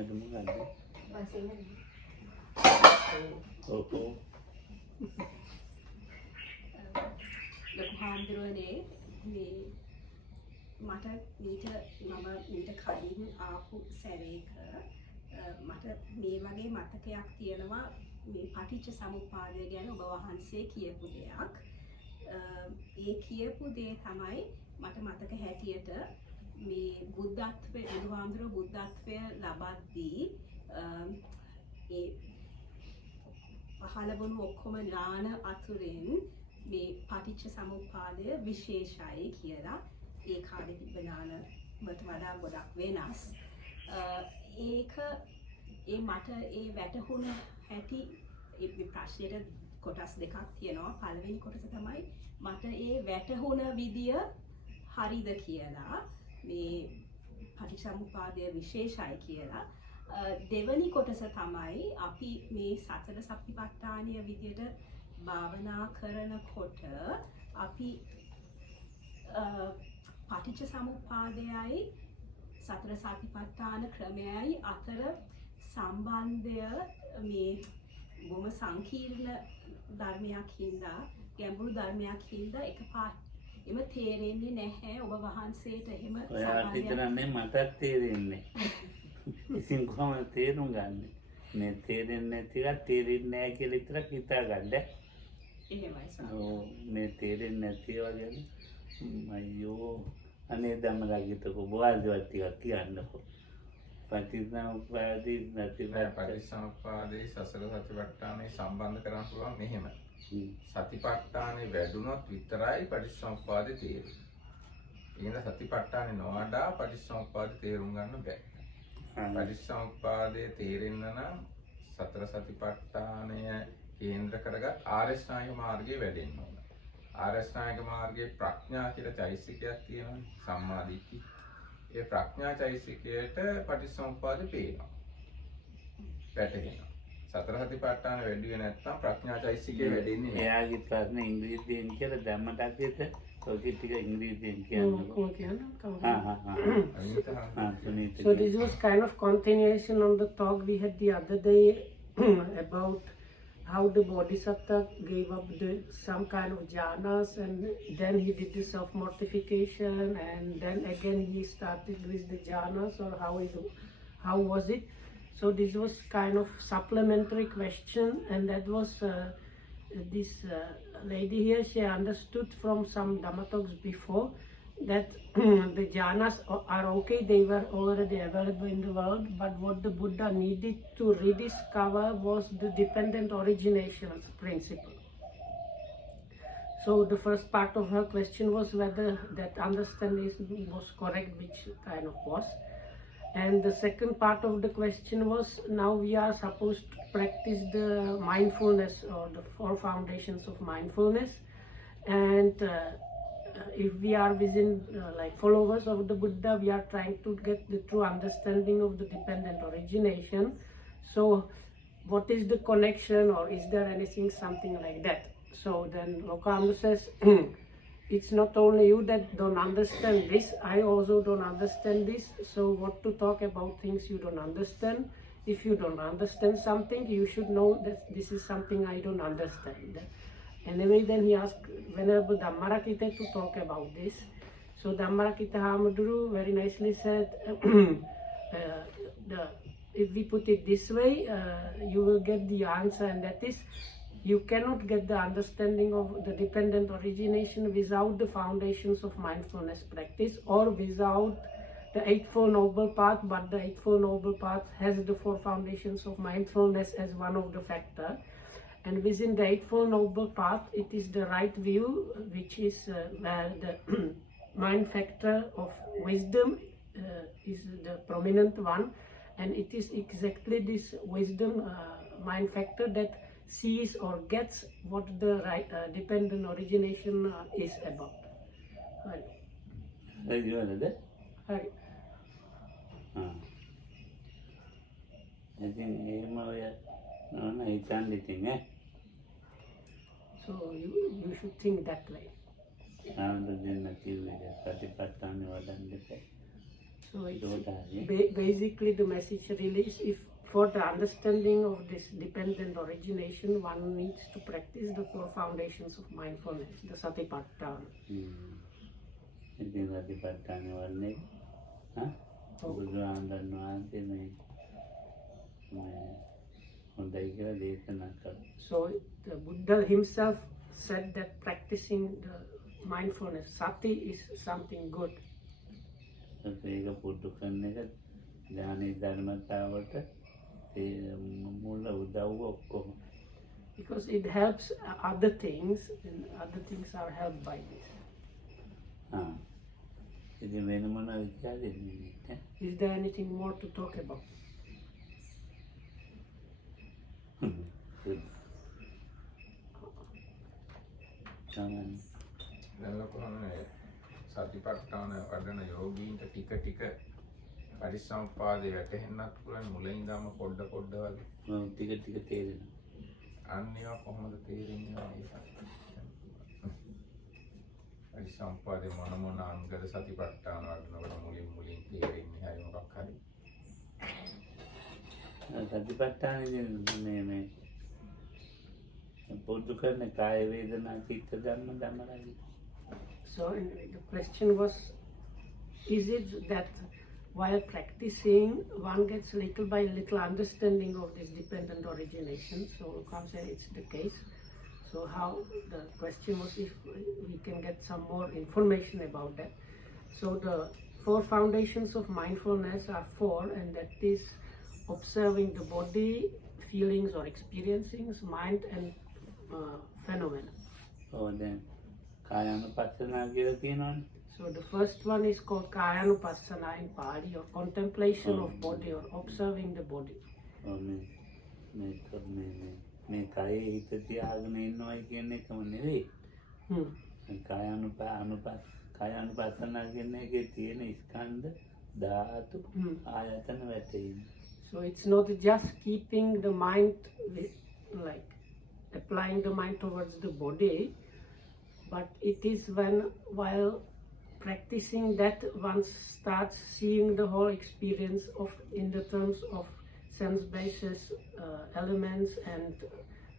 සිංහලට මොකද්ද? ඔව්. ලොකු හාමුදුරුවනේ මේ මට මීට කලින් ආපු සැරේක මට මේ වගේ මතකයක් තියෙනවා මේ පටිච්ච සමුප්පාදය ගැන ඔබ වහන්සේ කියපු දෙයක්. ඒ කියපු දේ තමයි මට මතක හැටියට මේ බුද්ධත්වයේ බුදුහාමුදුරුවෝ බුද්ධත්වය ලබද්දී ඒ පහළ වුණු ඔක්කොම ඥාන අතුරින් මේ පටිච්ච සමුප්පාදය විශේෂයි කියලා ඒ කාලේ තිබ්බ ඥානවලට වඩා ගොඩක් වෙනස්. ඒක මට ඒ වැටහුණ හැටි ඒ ප්‍රශ්නෙට කොටස් දෙකක් තියෙනවා. පළවෙනි කොටස තමයි මට ඒ වැටහුණ විදිය හරිද කියලා මේ පටිච්චසමුප්පාදය විශේෂයි කියලා. දෙවැනි කොටස තමයි අපි මේ සතර සතිපට්ඨානය විදියට භාවනා කරනකොට අපි පටිච්ච සමුප්පාදයයි සතර සතිපට්ඨාන ක්‍රමයයි අතර සම්බන්ධය මේ බොහොම සංකීර්ණ ධර්මයක් හින්දා ගැඹුරු ධර්මයක් හින්දා එකපාරටම තේරෙන්නේ නැහැ ඔබ වහන්සේට එහෙම ඔයාට විතරනේ මටත් තේරෙන්නේ. ඉතින් කොහොමද තේරුම් ගන්න? මේ තේරෙන්නේ නැති එක තේරෙන්නේ නැහැ කියලා විතරක් හිතාගන්න. එහෙමයි සර්. මේ තේරෙන්නේ නැති ඒවා ගැන අයියෝ අනේ ධම්මරාගිතකෝ බෝල්දවත් ටිකක් කියන්නකෝ. පටිච්චසමුප්පාදේ පටිච්චසමුප්පාදේ සසල සතිපට්ඨානේ සම්බන්ධ කරන්න පුළුවන් මෙහෙම. සතිපට්ඨානේ වැඩුණොත් විතරයි පටිච්චසමුප්පාදේ තේරෙන්නේ. ඊන සතිපට්ඨානේ නොවඩා පටිච්චසමුප්පාදේ තේරුම් ගන්න බෑ. පටිච්චසමුප්පාදේ තේරෙන්න නම් සතර සතිපට්ඨානය කේන්ද්‍ර කරගත් ආර්යශ්‍රාණික මාර්ගයේ වැඩෙන්න ඕන. ආර්යශ්‍රාණික මාර්ගයේ ප්‍රඥා කියලා චෛසිකයක් තියෙනවා. සම්මා දිට්ඨි. ඒ ප්‍රඥා චෛසිකයට පටිච්චසමුප්පාදේ පේනවා. වැටෙනවා. සතර සතිපට්ඨාන වැඩි වෙ නැත්නම් ප්‍රඥා චෛසිකය වැඩෙන්නේ නැහැ. එයාගේ ප්‍රශ්නේ ඉංග්‍රීසියෙන් කියලා ධම්මට අධ්‍යත ඔකේ ටික ඉංග්‍රීසියෙන් කියන්න. So this was kind of continuation on the talk we had the other day about how the Bodhisattva gave up some kind of jhanas and then he did the self-mortification and then again he started with the jhanas, or how was it? So this was kind of supplementary question, and that was this lady here, she understood from some Dhamma talks before that the jhanas are okay, they were already available in the world, but what the Buddha needed to rediscover was the dependent origination principle. So the first part of her question was whether that understanding was correct, which kind of was. And the second part of the question was, now we are supposed to practice the mindfulness or the 4 foundations of mindfulness, and if we are within like followers of the Buddha, we are trying to get the true understanding of the dependent origination. So what is the connection, or is there anything something like that? So then Lokambu says it's not only you that don't understand this, I also don't understand this. So what to talk about things you don't understand? If you don't understand something, you should know that this is something I don't understand. Anyway, then he asked Venerable Dhammarakita to talk about this. So Dhammarakita Hamuduru very nicely said, if we put it this way, you will get the answer, and that is, you cannot get the understanding of the dependent origination without the foundations of mindfulness practice, or without the Eightfold Noble Path, but the Eightfold Noble Path has the 4 foundations of mindfulness as one of the factors. And within the Eightfold Noble Path, it is the right view, which is where the mind factor of wisdom is the prominent one, and it is exactly this wisdom mind factor that sees or gets what the dependent origination is about. Right. Right. So you should think that way. So it's ඒකට basically the message really is if for the understanding of this dependent origination, one needs to practice the four foundations of mindfulness, the satipatthana. ඉතින් සතිපට්ඨාන වන්නේ බුදුරජාණන් වහන්සේ මේ හොඳයි කියලා දේශනා කළා. So the Buddha himself said that practicing the mindfulness, sati, is something good. ඒක පුරුදු කරන එක ඥානී ධර්මතාවට මූල උදව්ව ඔක්කොම. Because it helps other things, and other things are helped by this. ඉතින් වෙන මොනවද කියන්නේ? Is there anything more to talk about? දැන් ලොකුනේ සතිපට්ඨාන වඩන යෝගීන්ට ටික ටික පරිසම්පාදේ වැටෙන්නත් පුළුවන් මුලින් ඉඳන්ම පොඩ පොඩ වගේ. ටික ටික තේරෙනවා. අන්නේවා කොහොමද තේරෙන්නේ ඒක? පරිසම්පාදේ මොන අංගද සතිපට්ඨාන වඩනකොට මුලින් තේරෙන්නේ හැයි මොකක් හරි. සතිපට්ඨානේ මේ පුරුදු කරන කාය වේදනා චිත්ත ධම්ම ධම්මරාගි. So the question was, is it that while practicing one gets little by little understanding of this dependent origination? So you can't say it's the case. So how the question was if we can get some more information about that. So the four foundations of mindfulness are four, and that is observing the body, feelings or experiencings, mind and phenomena. දැන් කායानुපස්සනා කියලා තියෙනවනේ. So the first one is called kayanupassana in Pali, or contemplation of body or observing the body. මේ කයේ හිත තියාගෙන ඉන්නවයි කියන එකම නෙවෙයි. කායानुපස්සනා කියන එකේ තියෙන ස්කන්ධ ධාතු ආයතන වැටීම. So it's not just keeping the mind like applying the mind towards the body, but it is while practicing that one starts seeing the whole experience of in the terms of sense basis, elements and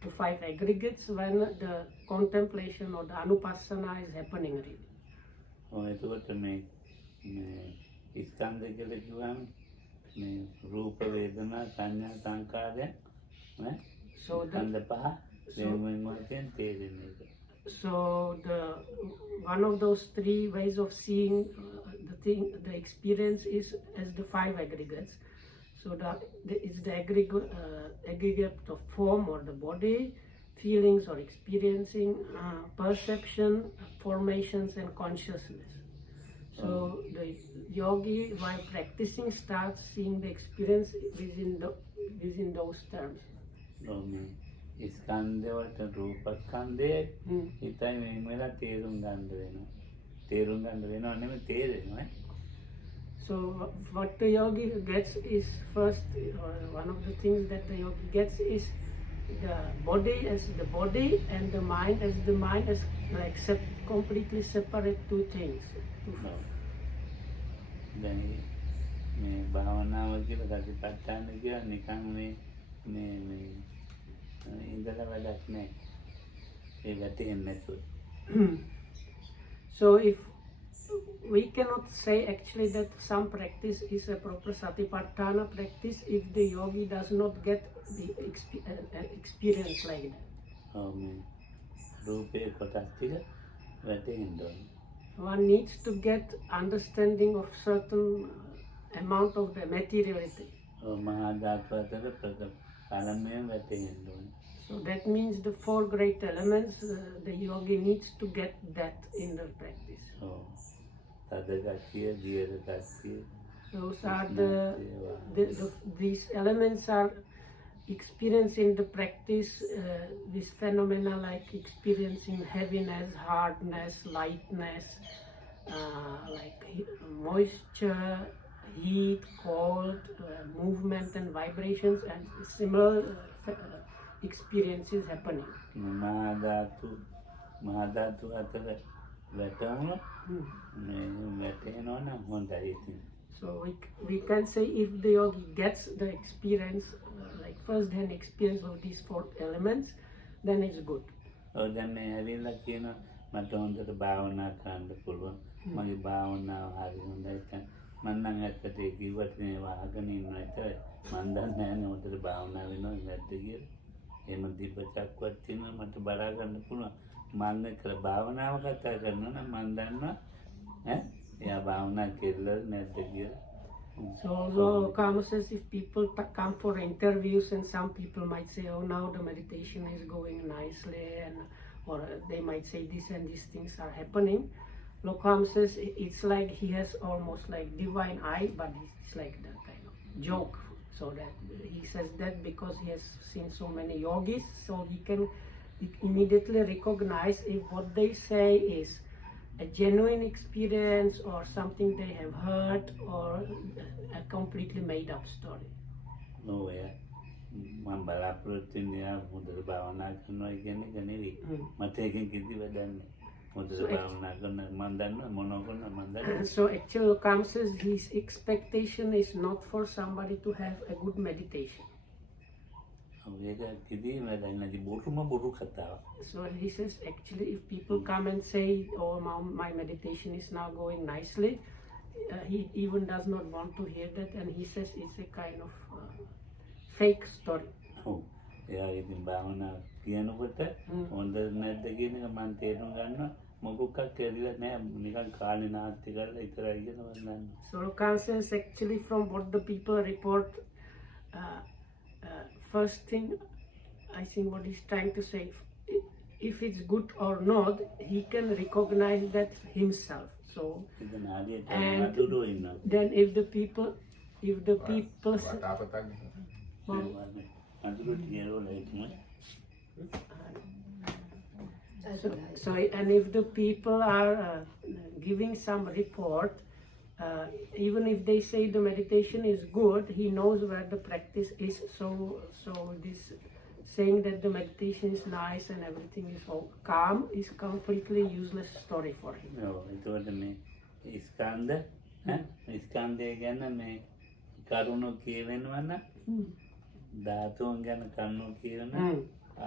the five aggregates when the contemplation or the anupassana is happening really. එතකොට මේ ස්කන්ධ කියලා කිව්වම මේ රූප වේදනා සංඥා සංකාරයන් So ස්කන්ධ පහ වෙනුවෙන් වශයෙන් තේරෙන්නේ ඒක. So one of those three ways of seeing the experience is as the five aggregates. So it's the aggregate of form or the body, feelings or experiencing, perception, formations and consciousness. So the yogi while practicing starts seeing the experience within those terms. ස්කන්ධ වලට රූපස්කන්ධය හිතයි මේ වෙලා තේරුම් ගන්න වෙනවා නෙමෙයි තේරෙනවා. So what the yogi gets is first, one of the things that the yogi gets is the body as the body and the mind as the mind, as like completely separate two things. දැන් මේ භාවනාව කියලා සතිපට්ඨාන කියලා නිකන් මේ ඉඳලා වැඩක් නැහැ. ඒ වැටෙන්නේ නැතුව. So if we cannot say actually that some practice is a proper satipatthana practice if the yogi does not get the experience like that. රූපේ කොටස් ටික වැටෙන්න ඕනේ. One needs to get understanding of certain amount of the materiality. මහා ධාතු අතර පළමුවෙන් වැටෙන්න ඕනේ. So that means the four great elements, the yogi needs to get that in the practice. Those are these elements are experienced in the practice, this phenomena like experiencing heaviness, hardness, lightness, like moisture, heat, cold, movement and vibrations, and similar experiences happening. So we can say if the yogi gets the experience, like first-hand experience of these four elements, then it's good. ඔය දැන් මේ ඇවිල්ලා කියන මට හොඳට භාවනා කරන්න පුළුවන්. මගේ භාවනාව හරි හොඳයි. මම නම් ඇත්තට ඒ කිව්වට මේ වහගෙන ඉන්නවා විතරයි. මම දන්නේ නැහැ හොඳට භාවනා වෙනවද නැද්ද කියලා. එහෙම දිබ්බ චක්කුවක් තියෙනවා මට බලා ගන්න පුළුවන්. මම කර භාවනාව කතා කරනවා නම් මම දන්නවා ඈ එයා භාවනා කෙරෙලා නැද්ද කියලා. So although Kama says if people come for interviews and some people might say, oh, now the meditation is going nicely, and or they might say this and these things are happening. Lokam says it's like he has almost like divine eye, but it's like that kind of joke. So that he says that because he has seen so many yogis, so he can immediately recognize if what they say is a genuine experience or something they have heard or a completely made up story. ඔව් එයා මම බලාපොරොත්තු වෙන්නේ හොඳට භාවනා කරනවා කියන එක නෙවෙයි. මට ඒකෙන් කිසි වැඩක් නැහැ. හොඳට භාවනා කරන මම දන්නවා මොනවා කරනවා මම දන්නවා. So actually Lokam says his expectation is not for somebody to have a good meditation. ඒක කිසි වැඩක් නැති බොරුම බොරු කතාවක්. So he says actually if people come and say, oh, my meditation is now going nicely, he even does not want to hear that, and he says it's a kind of fake story. ඔව් එයා ඉතින් භාවනා කියනකොට හොඳ නැද්ද කියන එක මම තේරුම් ගන්නවා. මොකක්වත් කරලා නැහැ නිකන් කාලේ නාස්ති කරලා ඉතරයි කියලා මම දන්නවා. So Lokam says actually from what the people report, first thing I think what he's trying to say, if it's good or not, he can recognize that himself. So ඉතින් ආදියට and අදුරු ඉන්නවා. then if the people වටාපතක් අදුරු තියරෝ ලයිට්ම so and if the people are giving some report, even if they say the meditation is good, he knows where the practice is. So this saying that the meditation is nice and everything is all calm is completely useless story for him. ඔව් ඒතකොට මේ ස්කන්ධය ගැන මේ කරුණු කියවෙනවා නම් ධාතුන් ගැන කරුණු කියවෙන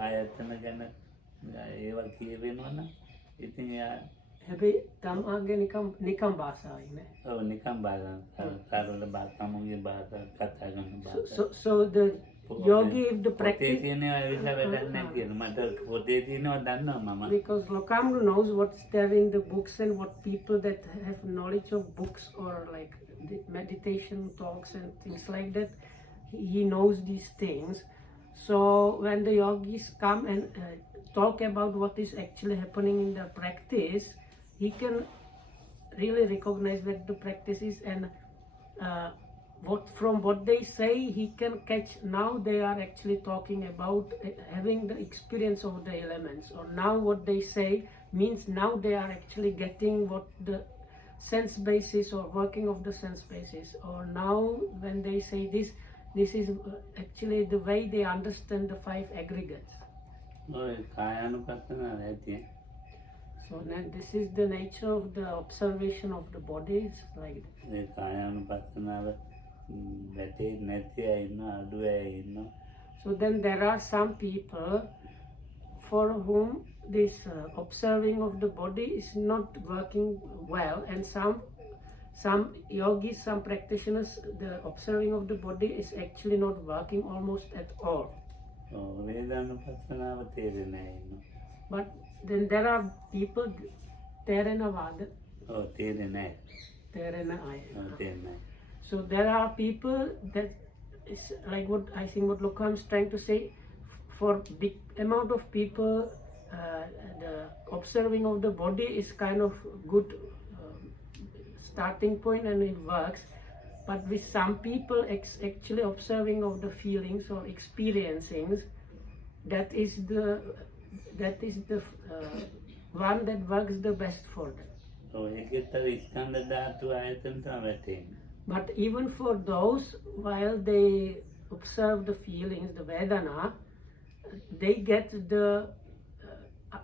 ආයතන ගැන ඒවා කියවෙනවා නම් ඉතින් එයා හැබැයි තමන්ගේ නිකම් භාෂාවයි නේ. ඔව් නිකම් භාෂාව සරල භාෂාවමගේ භාෂාව කතා කරන භාෂාව. So the yogi, if the පොතේ practice, තියෙනවා ඇවිල්ලා වැඩක් නැහැ කියන මට පොතේ තියෙනවා දන්නවා මම. because Lokamru knows what's there in the books and what people that have knowledge of books or like the meditation talks and things like that, he knows these things. So when the yogis come and talk about what is actually happening in the practice, he can really recognize what the practice is, and from what they say he can catch now they are actually talking about having the experience of the elements, or now what they say means now they are actually getting what the sense basis or working of the sense basis, or now when they say this is actually the way they understand the 5 aggregates. ඔය කායානුපස්සනාව ඇති. So then this is the nature of the observation of the body, it's like that. ඒ කායානුපස්සනාව වැටේ නැති අය ඉන්නවා අඩු අය ඉන්නවා. So then there are some people for whom this observing of the body is not working well, and some yogis, some practitioners, the observing of the body is actually not working almost at all. ඔව් වේදානුපස්සනාව තේරෙන්නේ නැහැ. But then there are people Terenavada, ඔව් තේරෙන්නේ නැහැ. Terenaya. ඔව් තේරෙන්නේ නැහැ. So there are people that is like what I think what Lokam is trying to say, for big amount of people the observing of the body is kind of good starting point and it works, but with some people actually observing of the feelings or experiencing, that is the one that works the best for them. ඔව් ඒකෙත් අර ස්කන්ධ ධාතු ආයතන තමයි වැටෙන්නේ. But even for those, while they observe the feelings, the Vedana, they get the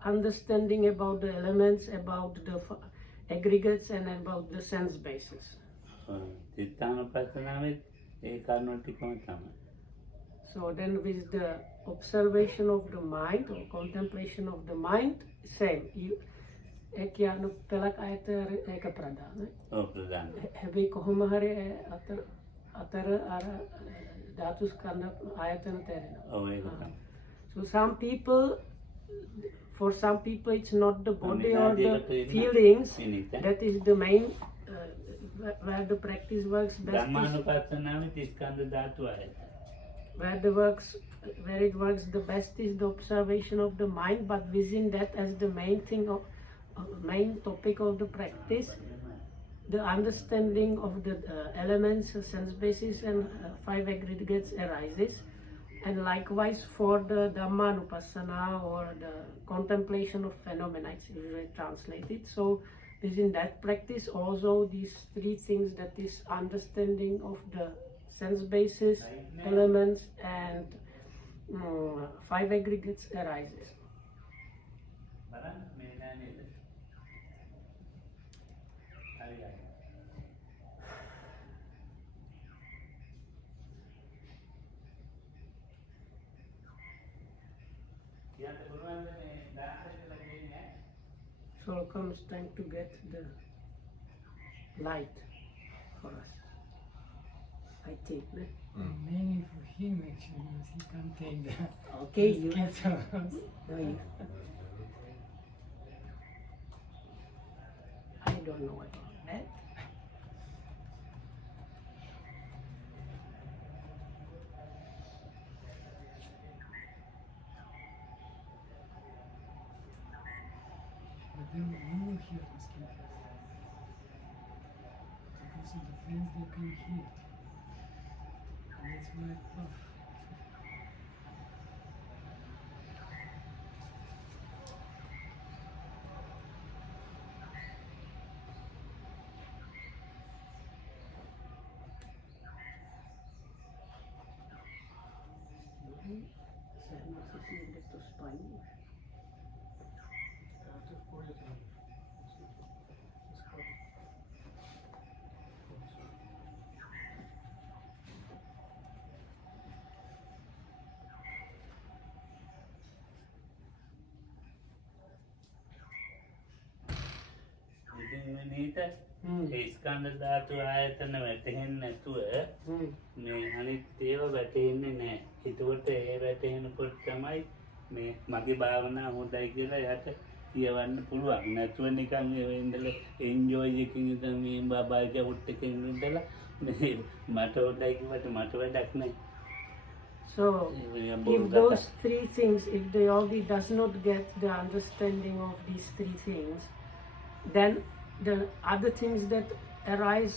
understanding about the elements, about the aggregates, and about the sense basis. චිත්තානුපස්සනාවෙත් ඒ කරුණු ටිකම තමයි. So then with the observation of the mind or contemplation of the mind, same. ඒ කියන්න පෙළක් අයත ඒක ප්‍රධානයි. ඔව් ප්‍රධාන. හැබැයි කොහොම හරි අතර අර ධාතු ස්කන්ධ ආයතන තේරෙනවා. ඔව් ඒක තමයි. So for some people it's not the body or the feelings that is the main where the practice works best. ධම්මානුපස්සනාවෙත් ස්කන්ධ ධාතු ආයතන. Where it works the best is the observation of the mind, but within that as the main thing of main topic of the practice, the understanding of the elements, sense basis and five aggregates arises. And likewise for the Dhammanupassana or the contemplation of phenomena, it's usually translated. So within that practice also these three things, that is understanding of the sense basis, elements and five aggregates arises. So comes time to get the light for us, I think. Ne? Mainly for him actually, because he can't take that. Okay, you Sketches. no, I don't know about that. But then you will hear the sketches. Because of the friends they come here. And that's why I puff. ඉතින් නීත ඒ ස්කන්ධ ධාතු ආයතන වැටෙන්නේ නැතුව මේ අනිත් ඒවා වැටෙන්නේ නැහැ. ඒකට ඒ වැටෙනකොට තමයි මේ මගේ භාවනාව හොඳයි කියලා යට කියවන්න පුළුවන්. නැතුව නිකන් ඒ ඉඳලා එන්ජොයි එකකින් ඉඳන් මේ බබාගේ උට් එකකින් ඉඳලා මේ මට හොඳයි කිව්වට මට වැඩක් නැහැ. So if those three things, if the yogi does not get the understanding of these three things, then the other things that arise,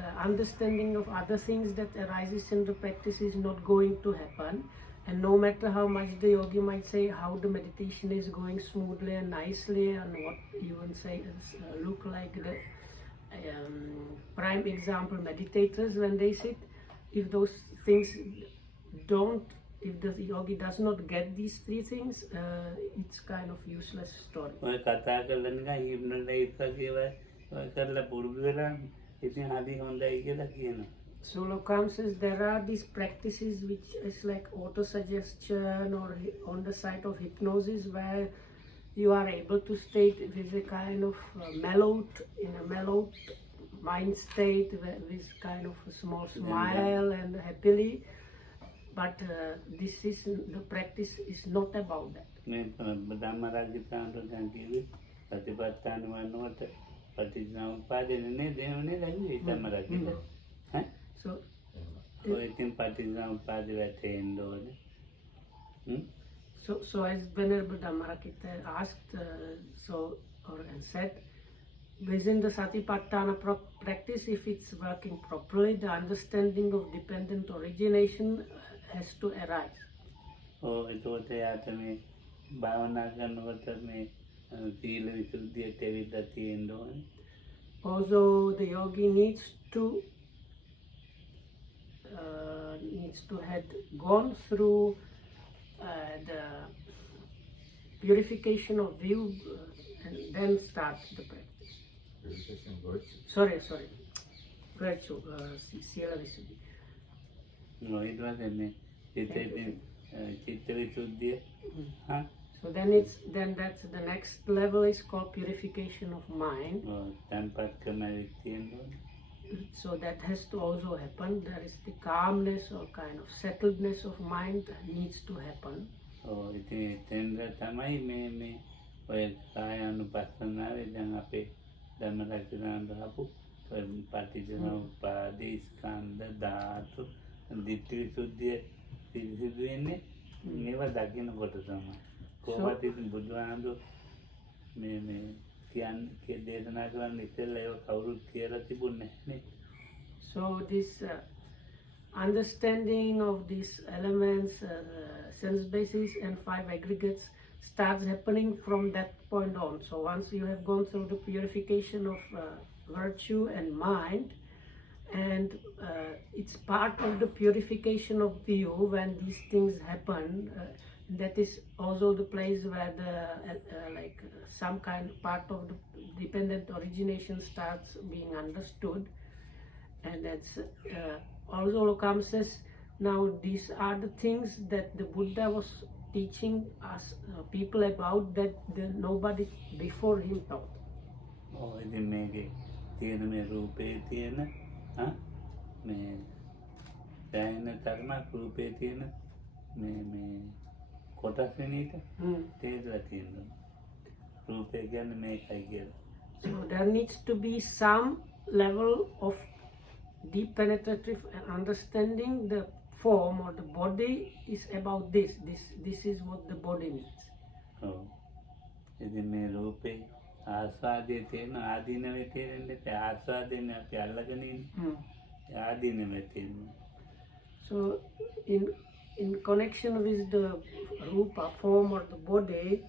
the understanding of other things that arises in the practice is not going to happen. And no matter how much the yogi might say how the meditation is going smoothly and nicely, and what you would say look like the prime example meditators when they sit, if those things don't, if the yogi does not get these three things, it's kind of useless story. ඔය කතා කරලා නිකන් hypnotise වගේ ඔය කරලා පුරුදු වෙලා ඉතින් හරි හොඳයි කියලා කියනවා. So Lokam says there are these practices which is like auto-suggestion or on the side of hypnosis, where you are able to state with a kind of mellowed mind state with kind of a small smile and happily. But this is, the practice is not about that. මේ ධම්මරාජිතාන්ට දැන් කිව්වේ සතිපට්ඨාන වන්නවට පටිච්චසමුප්පාදේ නේද එහෙමනේ දැන්නේ ධම්මරාජිත. ඈ So ඔය ඉතින් පටිච්චසමුප්පාදේ වැටෙන්න ඕනේ. So as Venerable Dhammarakita asked, and said, within the Satipatthana practice, if it's working properly, the understanding of dependent origination has to arise. ඒකට යාට මේ භාවනා කරනකොට මේ සීල විසුද්ධියට ඇවිල්ලා තියෙන්න ඕනේ. Also, the yogi needs to have gone through the purification of view and then start the practice. Purification virtue. Sorry. virtue, sila visuddhi. ඊට පස්සේ මේ චිත්තේ චිත්ත විසුද්ධිය හා So then that's the next level is called purification of mind. තැන්පත් කරන විදියෙන්ද So that has to also happen. There is the calmness or kind of settledness of mind that needs to happen. ඉතින් එතෙන්ද තමයි මේ ඔය කායානුපස්සනාවේ දැන් අපේ ධම්ම රැකගන්න ආපු පටිච්චසමුප්පාද ස්කන්ධ ධාතු ditthi visuddhiය පිළිසිදු වෙන්නේ මේවා දකින්නකොට තමයි. කොහොමද ඉතින් බුදුහාමුදුරු මේ කියන්නේ දේශනා කරන්නේ ඉතින් ඒක කවුරුත් කියලා තිබුණේ නැහැ. So this understanding of these elements, sense bases and five aggregates starts happening from that point on. So once you have gone through the purification of virtue and mind, and it's part of the purification of view when these things happen. That is also the place where the some kind of part of the dependent origination starts being understood, and that's also Lokam says now these are the things that the Buddha was teaching us people about that nobody before him taught. ඉතින් මේකේ තියෙන මේ රූපේ තියෙන මේ දැනෙන තරමක් රූපේ තියෙන මේ කොටස් වෙනීට තේරලා තියෙනවා. රූපේ කියන්නේ මේකයි කියලා. So there needs to be some level of deep penetrative understanding. The form or the body is about this. This is what the body means. ඉතින් මේ රූපේ ආස්වාදයේ තියෙන ආදීනවේ තේරෙන්නේ ආස්වාදයෙන් අපි අල්ලගෙන ඉන්නේ. ආදීනවේ තියෙනවා. So in connection with the rupa form or the body,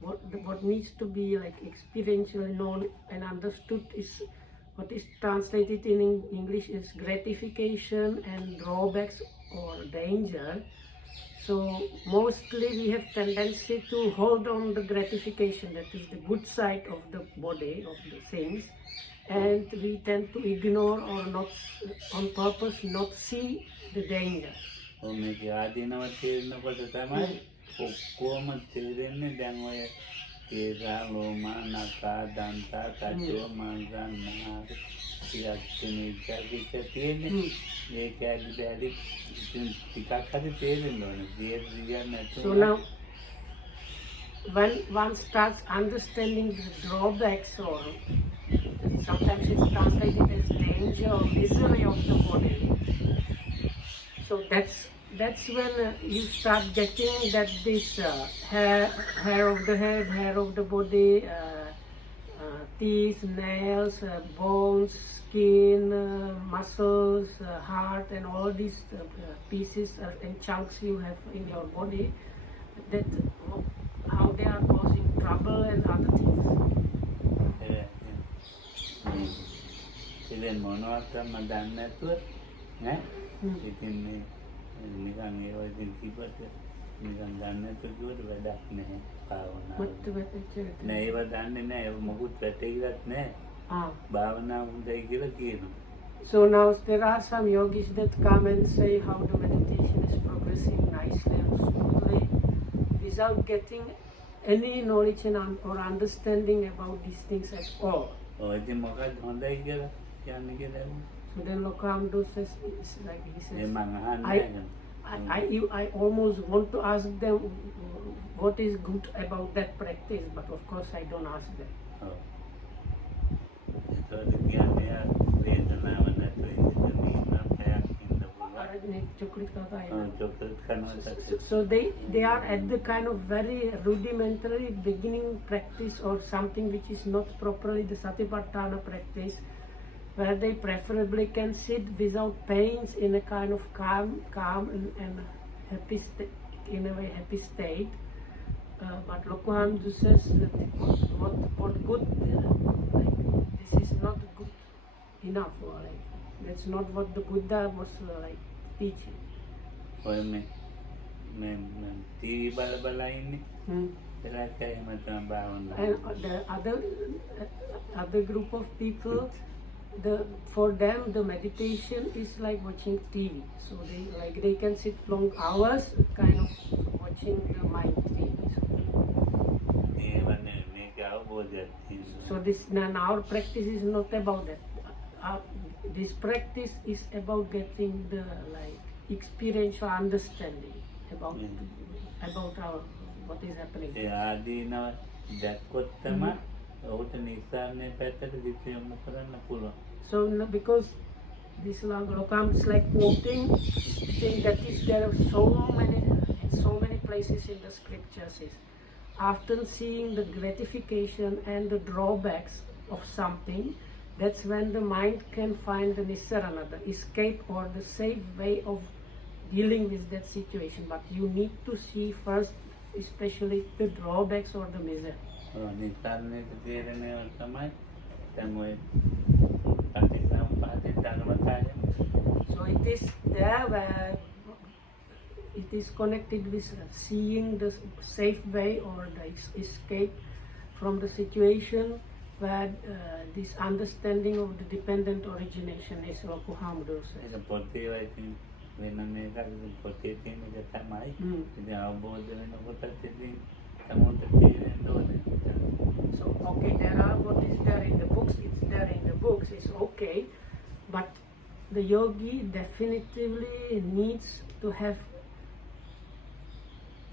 what needs to be like experientially known and understood is what is translated in English is gratification and drawbacks or danger. So mostly we have tendency to hold on the gratification, that is the good side of the body, of the things, and we tend to ignore or not on purpose not see the danger. මේක ආදීනව තේරෙනකොට තමයි ඔක්කොම තේරෙන්නේ. දැන් ඔය කේසා ලෝමා නකා දන්තා කචෝ මංගන්නා සියක්කෙනෙක් තියෙන්නේ. මේක ඇදි ටිකක් හරි තේරෙන්න ඕනේ. So now when one starts understanding the drawbacks, or sometimes it's translated as danger or misery of the body, so that's when you start getting that this hair of the head, hair of the body, teeth, nails, bones, skin, muscles, heart, and all these pieces and chunks you have in your body, that how they are causing trouble and other things. ඉතින් මොනවත් මම දන්නේ නැතුව නේ ඉතින් මේ නිකන් ඒවා ඉතින් කිව්වට නිකන් දන්නේ නැතුව කිව්වට වැඩක් නැහැ භාවනාව. නෑ ඒවා දන්නේ නැහැ. ඒව මොකුත් වැටෙයිලත් නැහැ. භාවනාව හොඳයි කියලා කියනවා. So now there are some yogis that come and say how the meditation is progressing nicely and smoothly without getting any knowledge or understanding about these things at all. ඉතින් මොකක්ද හොඳයි කියලා කියන්නේ කියලා. So then Lokamdo says, it's like he says, මම අහන්නේ I almost want to ask them what is good about that practice, but of course I don't ask them. ඒතකොට කියන්නේ වේදනාව නැතුව ඉඳීම පැයක් ඉන්න පුළුවන්. So they are at the kind of very rudimentary beginning practice or something which is not properly the Satipatthana practice, where they preferably can sit without pains in a kind of calm and happy in a way happy state. But Lokuhamdu says that what good, like this is not good enough, or like that's not what the Buddha was like teaching. ඔය මේ TV බල ඉන්නේ ඒකයි මම භාවනා. And the other group of people, for them the meditation is like watching TV. So they can sit long hours, kind of watching the mind TV. ඒවනේ මේක අවබෝධයක් තියෙනවා. So our practice is not about that. This practice is about getting the experiential understanding about our what is happening. ඒ ආදීනව දැක්කොත් තමයි ඔහුට නිස්සාරණය පැත්තට දිශ යොමු කරන්න පුළුවන්. So because this Lokam is like quoting thing that is there are so many places in the scriptures is after seeing the gratification and the drawbacks of something, that's when the mind can find the nissarana, the escape or the safe way of dealing with that situation. But you need to see first especially the drawbacks or the misery. නිස්සාරණයට තේරෙනව තමයි දැන් ඔය පටිච්චසමුප්පාදේ ධර්මතාවය. So it is there where it is connected with seeing the safe way or the escape from the situation where this understanding of the dependent origination is Loku Hamdur says. ඒක පොතේ ඉතින් වෙන මේකක් පොතේ තියෙන එක තමයි. ඉතින් අවබෝධ වෙනකොටත් ඉතින් තමන්ට තේරෙන්න ඕනේ. So okay, there are what is there in the books, it's there in the books, it's okay, but the yogi definitively needs to have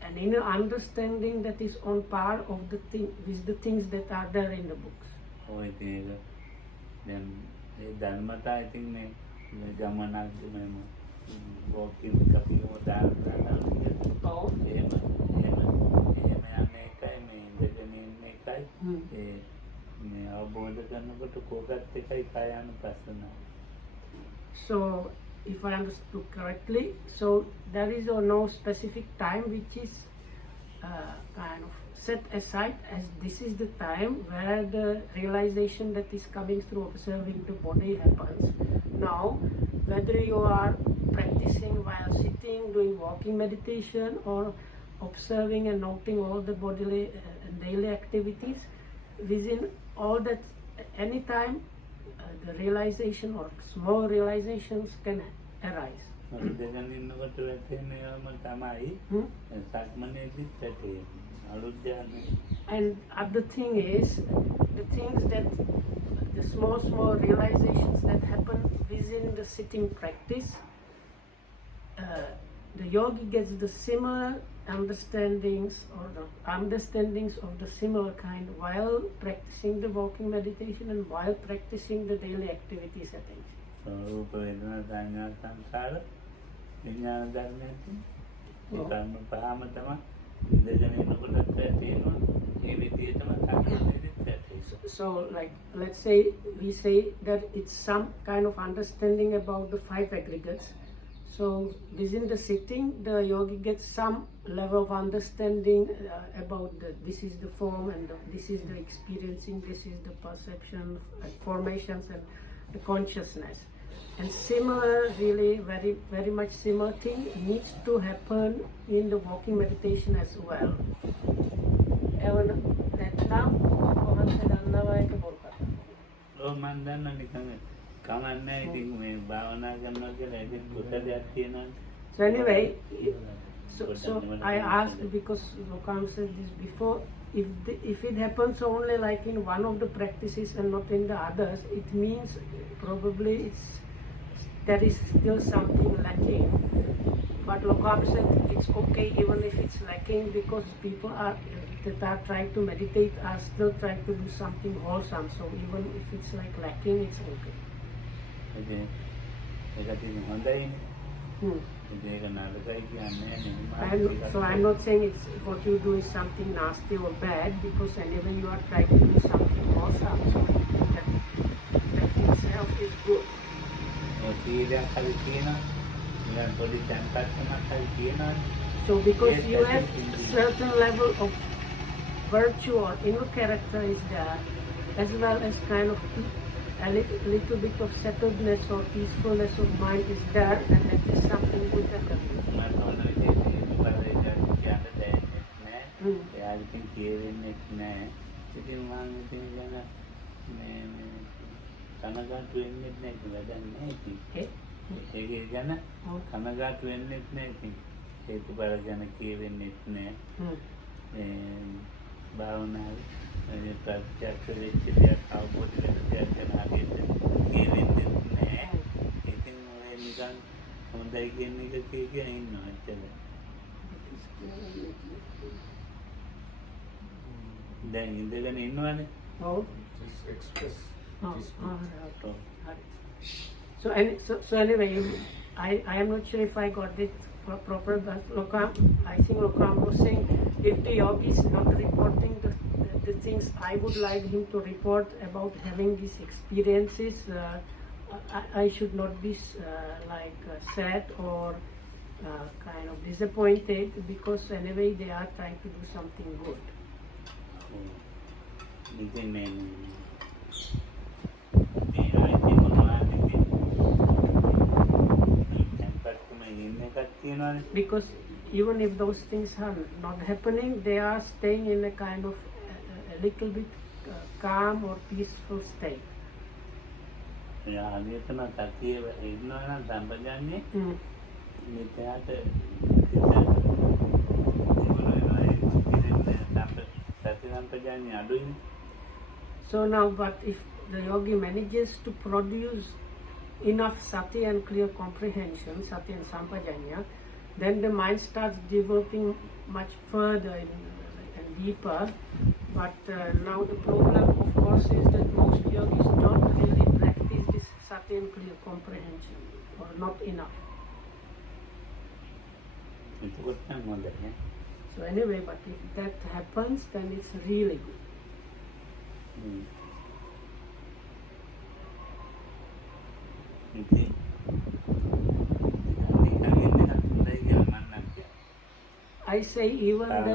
an inner understanding that is on par of with the things that are there in the books. ඔය ඉතින් දැන් මේ ධර්මතා ඉතින් මේ ගමනක් මේ walking අපි උදාහරණයක් Oh. එහෙම යන්නේ එකයි මේ ඉඳගෙන ඉන්න එකයි මේ අවබෝධ කරනකොට කෝකත් එකයි කායानुපස්සනාව. So if I understood correctly, so there is no specific time which is kind of set aside as this is the time where the realization that is coming through observing the body happens. Now, whether you are practicing while sitting, doing walking meditation, or observing and noting all the bodily and daily activities, within all that, anytime the realization or small realizations can arise. ඉඳගෙන ඉන්නකොට වැටෙනවම තමයි සක්මනේදීත් වැටෙන්නේ. අලුත්යන්නේ. And other thing is, the things that, the small realizations that happen within the sitting practice, the yogi gets the similar understandings or the understandings of the similar kind while practicing the walking meditation and while practicing the daily activities at each. රූප වේදනා සංඥා සංකාර විඥාන ධර්මයන් ඒ කර්ම පහම තමයි ඉඳගෙන ඉන්නකොටත් වැටෙනවා. ඒ විදිහටම සක්මනේදීත් වැටෙනවා. So like let's say we say that it's some kind of understanding about the 5 aggregates. So within the sitting, the yogi gets some level of understanding about this is the form and this is the experiencing, this is the perception, formations and the consciousness. And similar, really very much similar thing needs to happen in the walking meditation as well. Evan, that now, මන් දන්න නිකන් කමන්නේ ඉතින් මේ භාවනා කරනවා කියලා ඉතින් කුසලයක් තියෙනවා. So anyway, so I asked because Lokam said this before, if it happens only like in one of the practices and not in the others, it means probably there is still something lacking. But Lokam said it's okay even if it's lacking because people that are trying to meditate are still trying to do something wholesome. So even if it's like lacking, it's okay. So I'm not saying it's what you do is something nasty or bad because anyway you are trying to do something awesome. So that itself is good. So because you have a certain level of virtue or inner character is there, as well as kind of a little bit of settledness or peacefulness of mind is there, and that is something good and good. එයාට ඉතින් කියවෙන්නෙත් නැහැ. ඉතින් මම ඉතින් ගැන මේ කනගාටු වෙන්නෙත් නැහැ කියලා දන්නේ ඉතින්. ඒක ගැන කනගාටු වෙන්නෙත් නැහැ ඉතින්. හේතුඵල ගැන කියවෙන්නෙත් නැහැ. මේ භාවනාවේ ප්‍රත්‍යක්ෂ වෙච්ච දෙයක් අවබෝධ වෙන දෙයක් ගැන හරියට කියවෙන්නෙත් නැහැ. ඉතින් ඔය නිකන් හොඳයි කියන එක කිය ඉන්නවා එතන. දැන් ඉඳගෙන ඉන්නවනේ. Oh. Just express. Just So anyway, I am not sure if I got it proper, but I think Lokam was saying if the yogi is not reporting the things I would like him to report about having these experiences, I should not be sad or kind of disappointed, because anyway they are trying to do something good. ඉතින් මේ Because even if those things are not happening, they are staying in a kind of a little bit calm or peaceful state. හරියටම සතිය ඉන්නවා නම් සම්පජාන්නේ මෙතනට සති සම්පජාන්නේ අඩුයි. So now, but if the yogi manages to produce enough sati and clear comprehension, sati and sampajanya, then the mind starts developing much further and deeper. But now the problem, of course, is that most yogis don't really practice this sati and clear comprehension, or not enough. So anyway, but if that happens, then it's really good. I say even that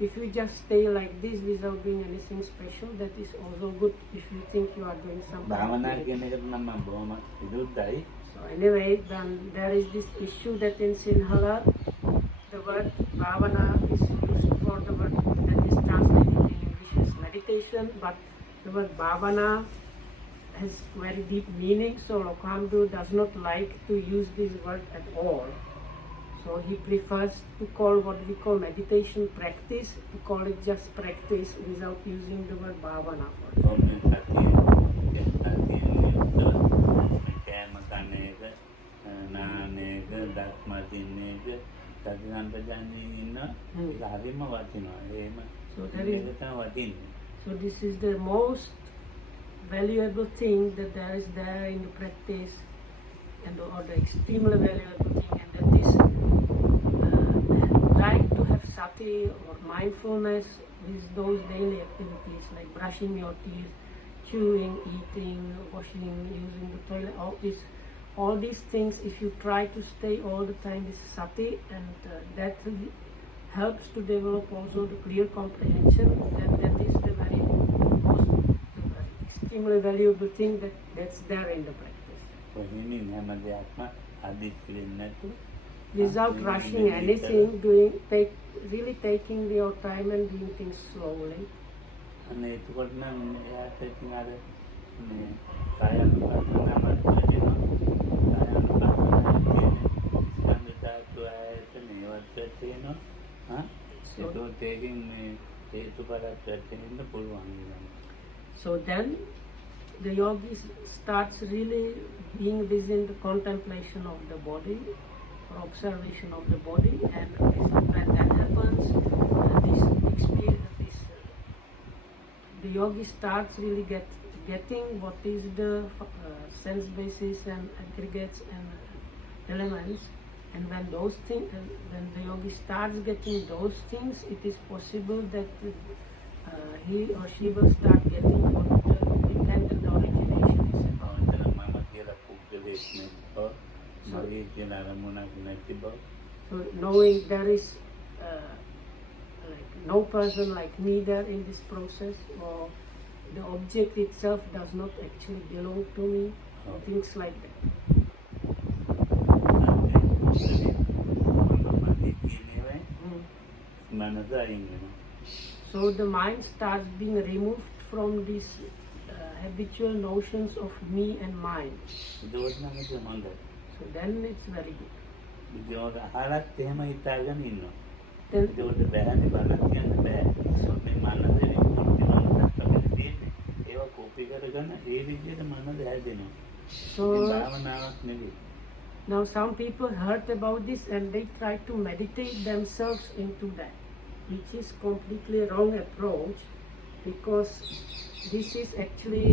if you just stay like this without doing anything special, that is also good if you think you are doing something. So anyway, then there is this issue that in Sinhala, the word bhavana is used for the word that is translated in English as meditation, but the word bhavana has very deep meaning, so Lokamdu does not like to use this word at all. So he prefers to call what we call meditation practice, to call it just practice without using the word bhavana for it. So this is the most valuable thing that there is there in the practice, or the extremely valuable thing, and that is like to have sati or mindfulness with those daily activities like brushing your teeth, chewing, eating, washing, using the toilet, all these things. If you try to stay all the time with sati, and that helps to develop also the clear comprehension, then that is the very most extremely valuable thing that's there in the practice. Without rushing anything, really taking your time and doing things slowly. So then the yogi starts really being within the contemplation of the body, or observation of the body, and when that happens, the yogi starts really getting what is the sense basis and aggregates and elements, and when the yogi starts getting those things, it is possible that he or she will start getting what the dependent origination is about. So knowing there is no person like me there in this process, or the object itself does not actually belong to me, things like that. මනස අයින් වෙනවා. So the mind starts being removed from these habitual notions of me and mine. ඒකවත් නම් ඒක හොඳයි. So then it's very good. විද්‍යාවට අහලත් එහෙම හිතාගෙන ඉන්නවා. Then ඒකට බෑනේ බලන්න කියන්න බෑ. මේ මනසේ විමුක්ති මනසක් අපිට තියෙන්නේ. ඒවා කොපි කරගෙන ඒ විදිහට මනස හැදෙනවා. So ඒ භාවනාවක් නෙවෙයි. now some people heard about this and they try to meditate themselves into that, which is completely wrong approach, because this is actually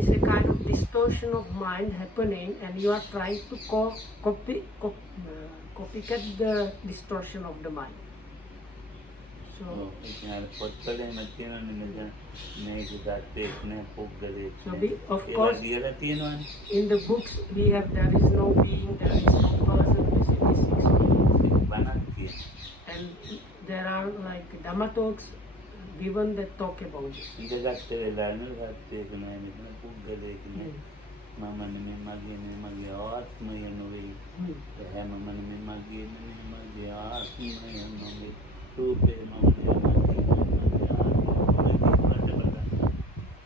is a kind of distortion of mind happening, and you are trying to copycat the distortion of the mind. So ඉතින් අර පොත්වලින් තියෙනවනේ නේද මේක දත්තේක් නෑ පුද්ගලයෙක් So නෑ. we- of ඒවා course- ලියලා තියෙනවනේ. in the books we have there is no being, there is no person, this is this experience. ඒක බණක් තියෙනවා. And there are like Dhamma talks given that talk about it. ඉඳගත්ත වෙලාවනේ සත්‍යයක නෑ නේද පුද්ගලයෙක් නෑ. මම නෙමෙයි මගේ ආත්මය නෙවෙයි. හැම මම නෙමෙයි මගේ ආත්මය නෙවෙයි. රූපේ මම නෙමෙයි මගේ ආත්මය.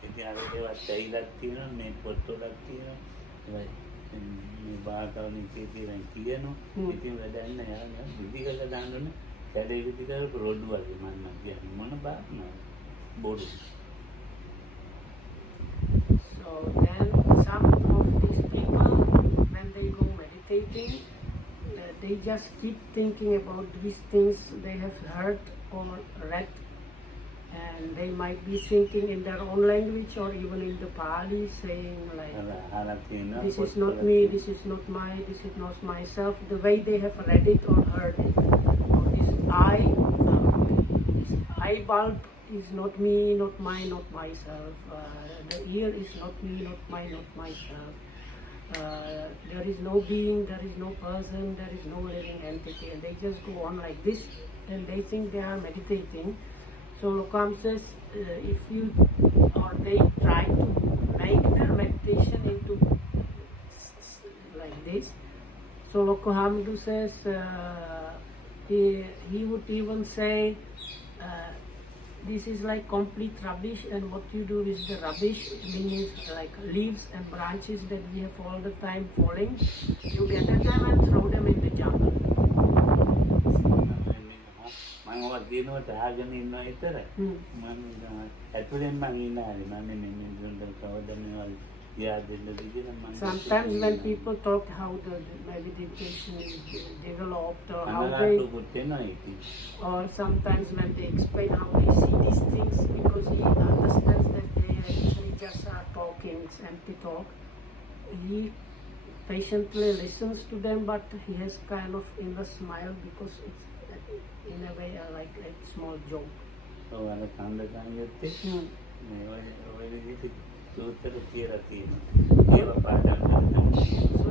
ඉතින් අර ඒවා සෛලක් තියෙනවා මේ පොත්වලක් තියෙනවා. මේ භාගවලින් කියනවා. ඉතින් වැඩක් නෑ යාළුවා. විදි කරලා දාන්න ඕනේ. කැලේ විදි කරලා රොඩු වගේ මම කියන්නේ මොන භාවනාවද? බොරු. So then some of these people, when they go meditating, they just keep thinking about these things they have heard or read, and they might be thinking in their own language or even in the Pali, saying like, අහලා තියෙනවා. this is not me, this is not this is not myself, the way they have read it or heard it. Or this eye bulb is not me, not mine, not myself. The ear is not me, not mine, not myself. There is no being, there is no person, there is no living entity, and they just go on like this, and they think they are meditating. So Lokam says, if you or they try to make their meditation into like this, so Lokohamdu says he would even say this is like complete rubbish, and what you do is the rubbish, meaning like leaves and branches that we have all the time falling. You gather them and throw them in the jungle. මම ඔය දිනුවට අහගෙන ඉන්නවා විතරයි. මම ඇතුලෙන් මම ඉන්නේ මම මේ මිනිස්සුන්ට කවදද මේවා Sometimes when people talk how the meditation is developed or how they, or sometimes when they explain how they see these things, because he understands that they actually just are talking, it's empty talk, he patiently listens to them, but he has kind of inner smile because it's in a way like a small joke. So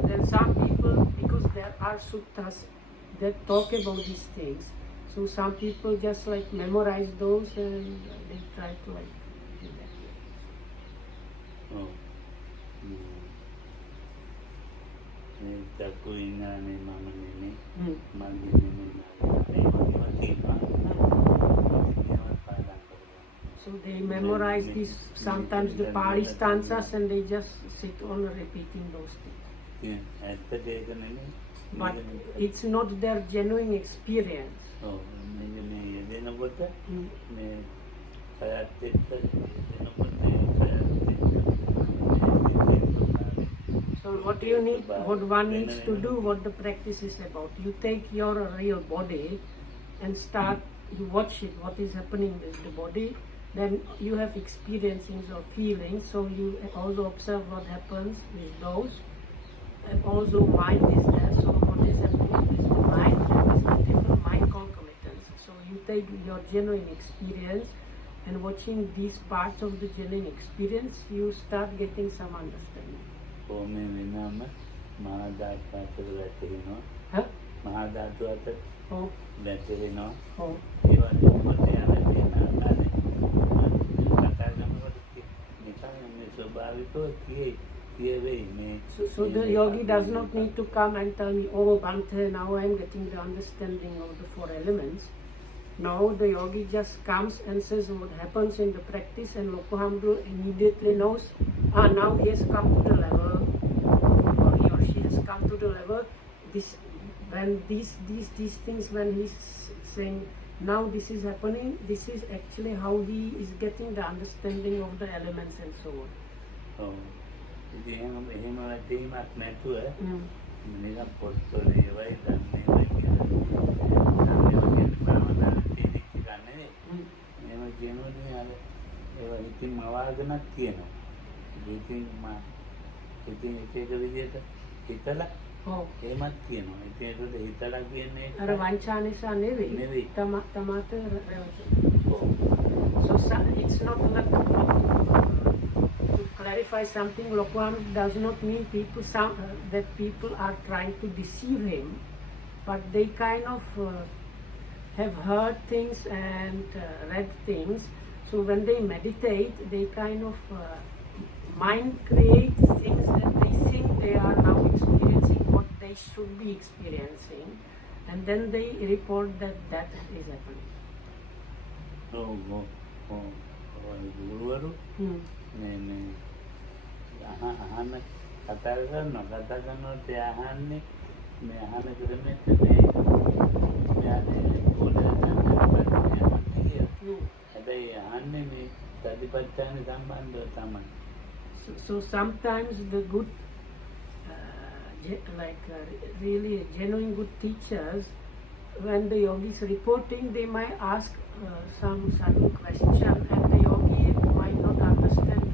then some people, because there are suttas that talk about these things, so some people just like memorize those and they try to like do that. So they memorize these, sometimes the Pali stanzas, and they just sit on repeating those things. But it's not their genuine experience. So what you need, what one needs to do, what the practice is about, you take your real body and start, you watch it, what is happening with the body, then you have experiences or feelings, so you also observe what happens with those, and also mind is there, so what is happening with the mind, and with the different mind concomitants. So you take your genuine experience, and watching these parts of the genuine experience, you start getting some understanding. Huh? Oh. Oh. කියවෙයි මේ So the yogi does not need to come and tell me, oh Bhante, now I am getting the understanding of the 4 elements. No, the yogi just comes and says what happens in the practice, and Lokohamdu immediately knows, now he has come to the level, or he or she has come to the level, when these things, when he's saying, now this is happening, this is actually how he is getting the understanding of the elements and so on. ඔව් ඉතින් එහෙම වැටීමක් නැතුව Mm. නිකන් පොත්වල ඒවයි දන්නේවයි කියලා භාවනාවේ තියෙන එක නෙවෙයි. Mm. එහෙම කියනකොට මේ අර ඒවා ඉතින් මවාගෙනක් කියනවා. ඉතින් එක එක විදිහට හිතලා Oh. එහෙමත් කියනවා. ඉතින් ඒකට හිතලා කියන්නේ අර වංචානිසා නෙවෙයි. නෙවෙයි. තමාට රැවටෙන. ඔව්. So it's not like to clarify something. Lokohamdu does not mean that people are trying to deceive him, but they kind of have heard things and read things. So when they meditate, they kind of mind creates things that they think they are now experiencing what they should be experiencing, and then they report that is happening. ගුරුවරු මේ අහන්න කතා කරනකොට අහන්නේ මේ අහන ක්‍රමෙත් මේ යානේ හැබැයි අහන්නේ මේ සතිපට්ඨාන සම්බන්ධව තමයි. So sometimes the good, really genuine good teachers, when the yogi is reporting, they might ask some sudden question, and the yogi might not understand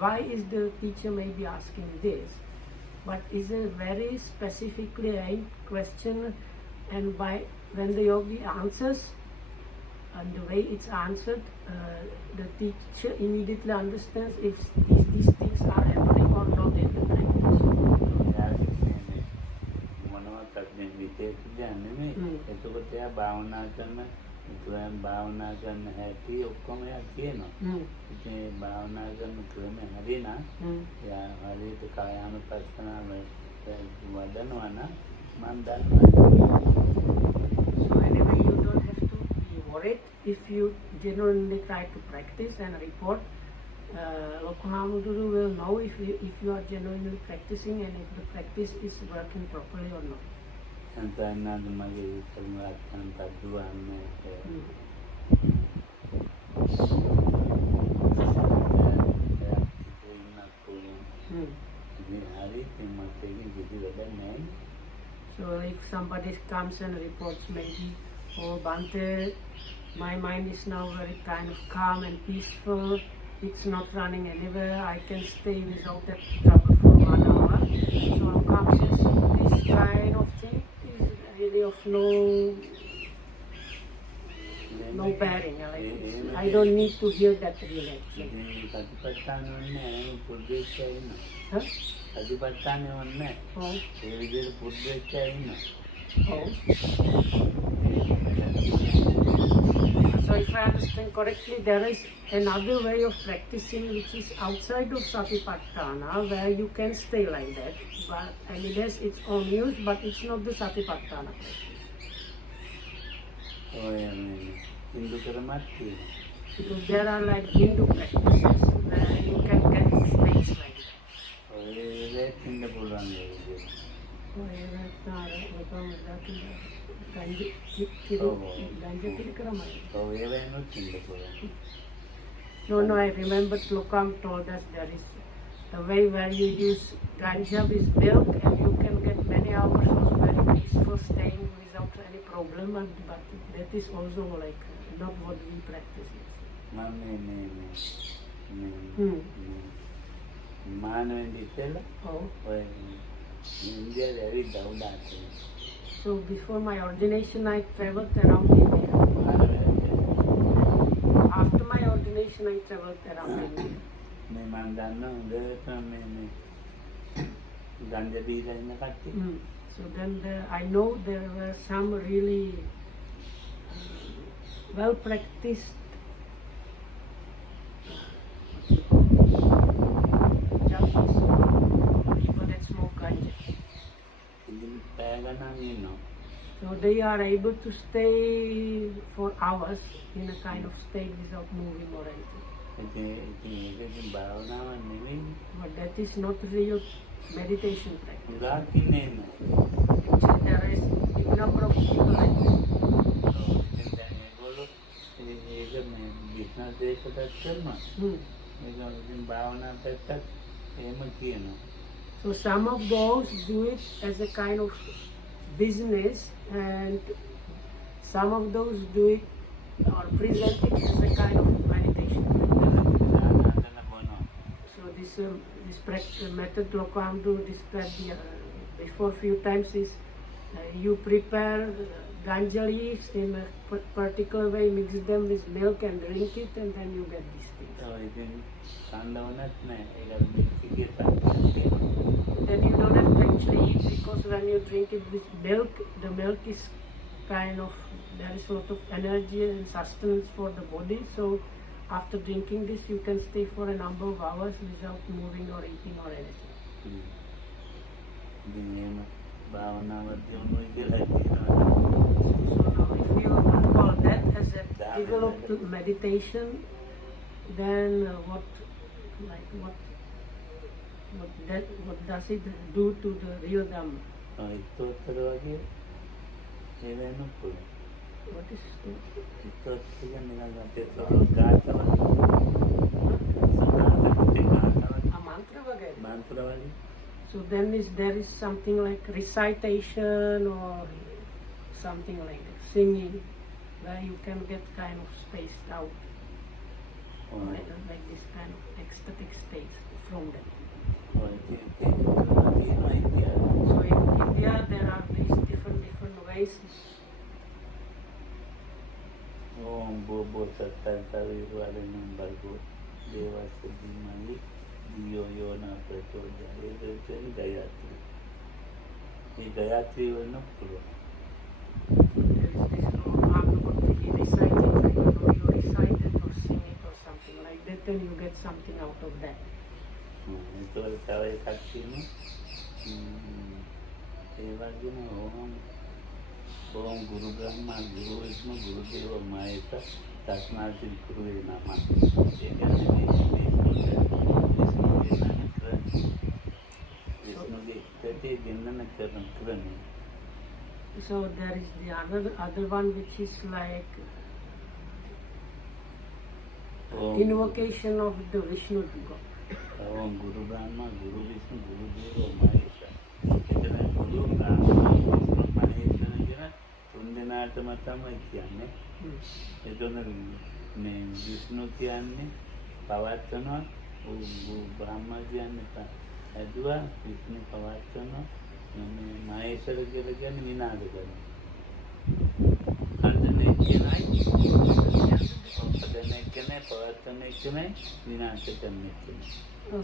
why is the teacher may be asking this, but is a very specifically aimed question, and when the yogi answers, and the way it's answered, the teacher immediately understands if these things are happening or not in the practice. මොනවද මේ විශේෂ නෙමෙයි. එතකොට එයා භාවනා කරන හැටි ඔක්කොම එයා කියනවා. ඉතින් ඒ භාවනා කරන ක්‍රමය හරිනම් එයා හරියට කායානුපස්සනාව වඩනවා නම් මම දන්නවා. So anyway, you don't have to be worried if you genuinely try to practice and report. Lokohamdu will know if you are genuinely practicing and if the practice is working properly or not. Santanad mage kalmatan taduanne So if somebody comes and reports maybe, oh Bhante, my mind is now very kind of calm and peaceful, it's not running anywhere, I can stay without that trouble for 1 hour. So comes this kind of thing is really of no bearing. I don't need to hear that really actually. Huh? සතිපට්ඨානෙ වන්නේ Oh. ඒ විදිහට පුරුද්දෙච්චා ඉන්න. Oh. So if I understand correctly, there is another way of practicing which is outside of Satipatthana, where you can stay like that, and it has its own use, but it's not the Satipatthana practice. ඔය හින්දු කරමත් තියෙනවා. Because there are like Hindu practices where you can get states like that. ඔය ඒකත් ඉන්න පුළුවන් ඒ විදිහට. ඔව් ඒ වෙනත් ඉන්න පුළුවන්. No, I remember Lokam told us there is a way where you use ganja with milk and you can get many hours of very peaceful staying without any problem, but that is also like not what we practice. මම මේ මානවෙන් ඉතලා Oh. ඔය ඉන්දියාවේ ඇවිත් උඩට. So before my ordination I traveled around India. After my ordination I traveled around India. මේ මම දන්නවා හොඳට මේ ගංජා බීලා ඉන්න කට්ටිය. So then I know there were some really well practiced ඉන්නවා. So they are able to stay for hours in a kind of state without moving or anything. ඉතින් ඒක ඉතින් භාවනාවක් නෙවෙයි. But that is not real meditation practice. උගාක් ඉන්නේ එහෙම. Actually, there is a number of people like that. ඉතින් දැන් ඒගොල්ලෝ ඒක මේ බිස්නස් දේශකත් කරනවා. ඒගොල්ලෝ ඉතින් භාවනා පැත්තත් එහෙම කියනවා. So some of those do it as a kind of business, and some of those do it or present it as a kind of meditation. So this method Lokamdu described before few times is you prepare ganja leaves in a particular way, mix them with milk and drink it, and then you get these things. Then you don't have to actually eat, because when you drink it with milk, the milk is kind of, there is a lot of energy and sustenance for the body. So after drinking this, you can stay for a number of hours without moving or eating or anything. So now if you call that as a developed meditation, then what does it do to the real Dhamma? What is a mantra vagari? So then there is something like recitation or something like that, singing, where you can get kind of spaced out, like this kind of ecstatic states from them. So in India there are these different ways. Om Bobo Sattari Varanam Bargo Devasa Dimai Diyo Yona Prachodya. It is very Gayatri. The Gayatri will not follow. There is this he recited, like you recite it or sing it or something like that, then you get something out of that. So Tawai Katsino Evagina Om Guru Brahma, Guru Vishnu, Guru Deva Mahesa, Tasmati Guru Nama. So there is the other one which is like invocation of the Vishnu God. Om Guru Brahma, Guru Vishnu, Guru Deva Mahesa. Guru Brahma, Vishnu, Mahesa. තුන්දෙනාටම තමයි කියන්නේ. එතන මේ විෂ්ණු කියන්නේ පවත්වනවා, බ්‍රහ්ම කියන්නේ ඇදුවා, විෂ්ණු පවත්වනවා, මේ මහේශ්වර කියලා කියන්නේ විනාශ කරනවා. අන්දනේ කියනයි, පදනේ කියන්නේ පවත්වන්නේ කියන්නේ විනාශ කරන්නේ කියන්නේ.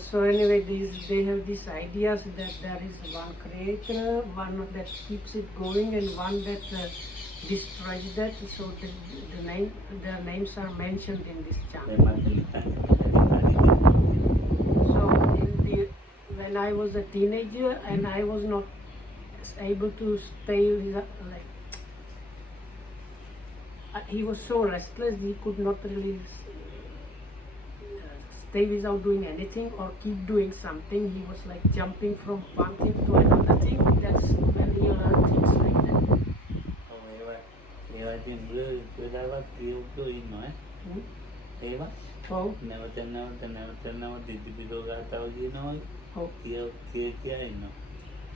So anyway, they have these ideas that there is one creator, one that keeps it going, and one that destroys that. So their names are mentioned in this chant. So when I was a teenager and I was not able to stay he was so restless, he could not really stay without doing anything or keep doing something. He was like jumping from one thing to another thing. That's when you learn things like that.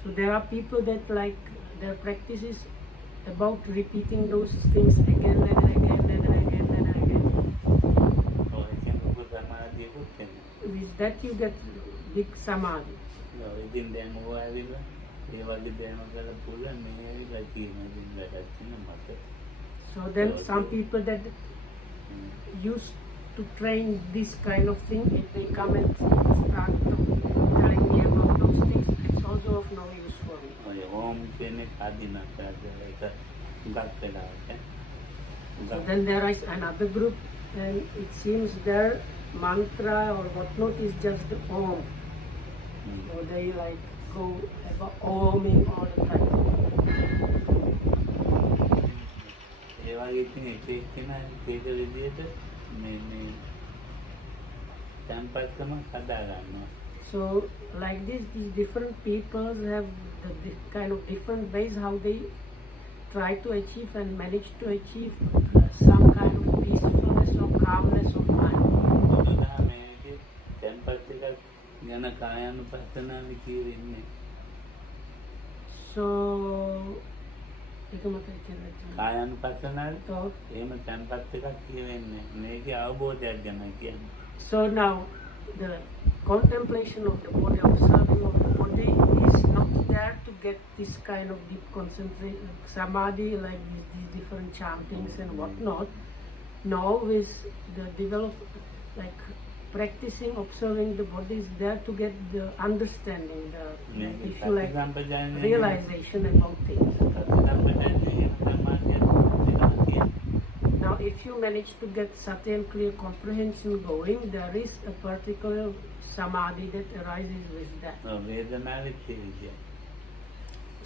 So there are people that like their practice is about repeating those things again and again and again and again. With that you get big samadhi. So then some people that used to train this kind of thing, if they come and start telling me about those things, it's also of no use for me. So then there is another group, and it seems their mantra or whatnot is just the Om. So they like go about Oming all the time. ඒ වගේ ඉතින් එක එක්කෙනා එක විදියට මේ තැන්පත්කමක් හදා ගන්නවා. So like this, these different peoples have the kind of different ways how they try to achieve and manage to achieve some kind of peacefulness or calmness of mind. බුදුදහමේදී තැන්පත් එකක් ගැන කායානුපස්සනාව කියවෙන්නේ. So ඒක මතක කියලා. කායානුපස්සනාවේ So එහෙම තැන්පත් එකක් කියවෙන්නේ. මේකේ අවබෝධයක් ගැන කියන්නේ. So now the contemplation of the body, observing of the body is not there to get this kind of deep concentration, samadhi, like these different chantings and whatnot. Now is the like practicing, observing the body is there to get the understanding, the if you like realization about things. Now if you manage to get sati and clear comprehension going, there is a particular samadhi that arises with that. වේදනාවෙත් ඒ විදිය.